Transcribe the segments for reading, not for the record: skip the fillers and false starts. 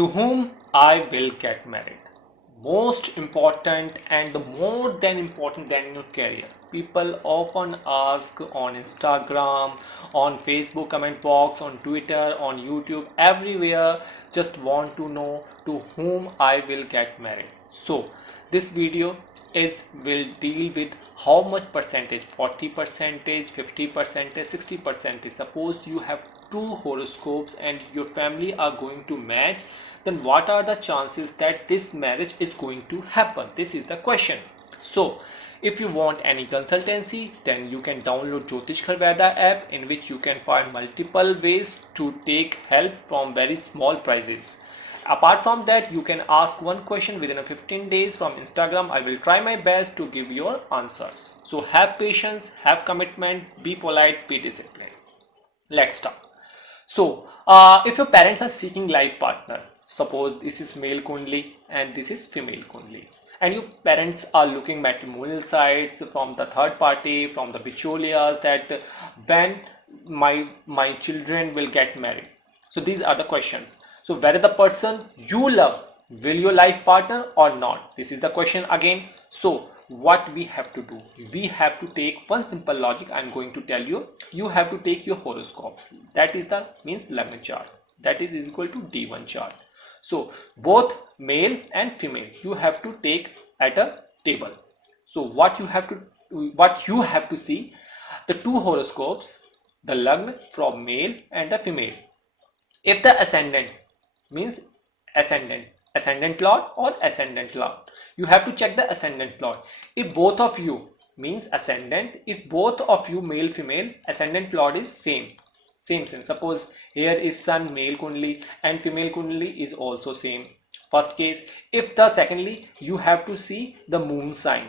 To whom I will get married. Most important and more than important than your career. People often ask on Instagram, on Facebook comment box, on Twitter, on YouTube, everywhere, just want to know to whom I will get married. So this video will deal with how much percentage, 40 percentage, 50 percentage, 60 percentage. Suppose you have two horoscopes and your family are going to match, then what are the chances that this marriage is going to happen? This is the question. So if you want any consultancy, then you can download Jyotish Kharveda app, in which you can find multiple ways to take help from very small prices. Apart from that, you can ask one question within a 15 days from Instagram. I will try my best to give your answers. So have patience, have commitment, be polite, be disciplined. Let's start. So if your parents are seeking life partner, suppose this is male kundli and this is female kundli, and your parents are looking matrimonial sites from the third party, from the bicholias, that when my children will get married. So these are the questions. So whether the person you love will your life partner or not, this is the question again. So what we have to do, we have to take one simple logic. I'm going to tell you, you have to take your horoscopes, that is the means Lagna chart, that is equal to D1 chart. So both male and female you have to take at a table. So what you have to see, the two horoscopes, the Lagna from male and the female. If the ascendant means ascendant lord or ascendant lord, you have to check the ascendant lord. If both of you means ascendant, if both of you male female, ascendant lord is same. Suppose here is sun male kundli and female kundli is also same, first case. If the secondly, you have to see the moon sign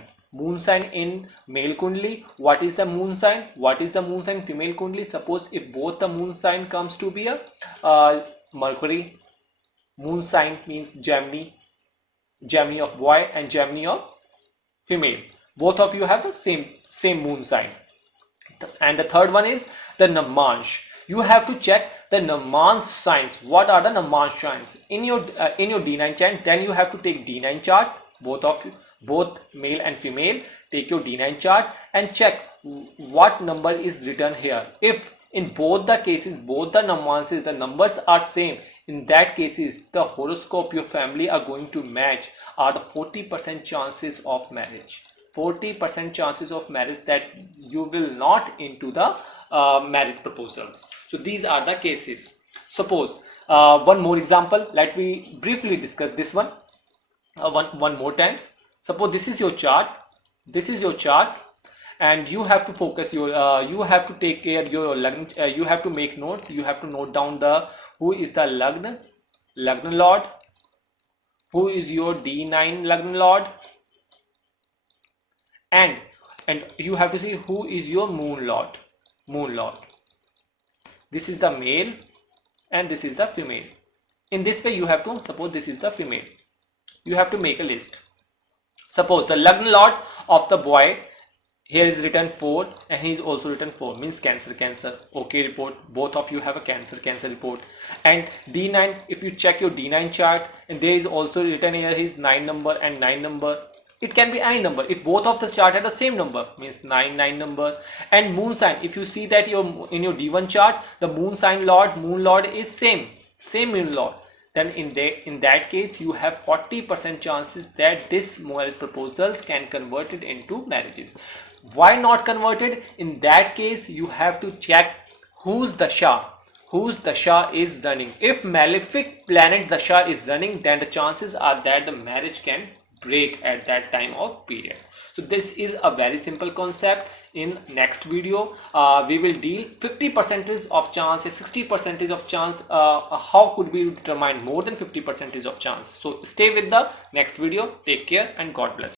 in male kundli. What is the moon sign, what is the moon sign female kundli? Suppose if both the moon sign comes to be a Mercury, moon sign means Gemini of boy and Gemini of female, both of you have the same moon sign. And the third one is the Namansh. You have to check the Namansh signs. What are the Namansh signs in your D9 chart? Then you have to take D9 chart, both of you, both male and female, take your D9 chart and check what number is written here. If in both the cases, both the Namanshs, the numbers are same, in that cases the horoscope your family are going to match are the 40% chances of marriage. 40% chances of marriage that you will not into the marriage proposals. So these are the cases. Suppose one more example, let me briefly discuss this one one more times. Suppose this is your chart, and you have to focus your you have to take care your Lagna, you have to make notes, you have to note down the who is the Lagna lord, who is your D9 Lagna lord, and you have to see who is your moon lord. This is the male and this is the female. In this way you have to, suppose this is the female, you have to make a list. Suppose the Lagna lord of the boy, here is written 4 and he is also written 4, means cancer. Okay, report, both of you have a cancer report. And D9, if you check your D9 chart, and there is also written here his 9 number and 9 number. It can be any number. If both of the chart have the same number, means 9 number. And moon sign, if you see that in your D1 chart, the moon sign lord, moon lord is same moon lord, then in that case you have 40% chances that this marriage proposals can convert it into marriages. Why not converted? In that case you have to check whose dasha is running. If malefic planet dasha is running, then the chances are that the marriage can break at that time of period. So this is a very simple concept. In next video we will deal 50% of chance, 60% of chance, how could we determine more than 50% of chance. So stay with the next video. Take care and God bless.